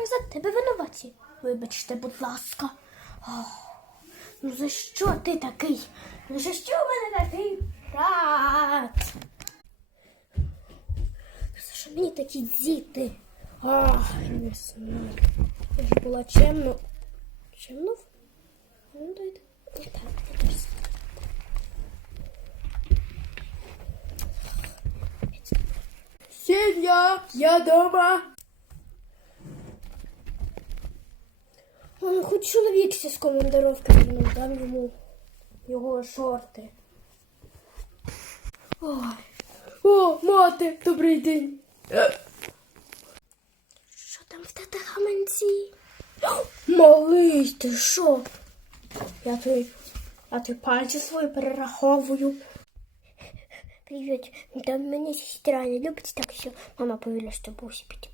назад тебе винуваті. Вибачте, будь ласка. Ох, ну за що ти такий? Ну за що в мене такий брат? За що мені такі діти? Ах, не знаю. Я ж була чемно. Чемно? Ну, дайте. Так, я. Сім'я, я дома. Ну, хоч чоловік з командировки вернув, дам йому його шорти. Ой, О, мати, добрий день. що там в тата гаманці? Малий, ти що? Я ти, я ти пальці свої перераховую. Привіт, там мене сестра не любить, так що мама повіла, що бусі піти.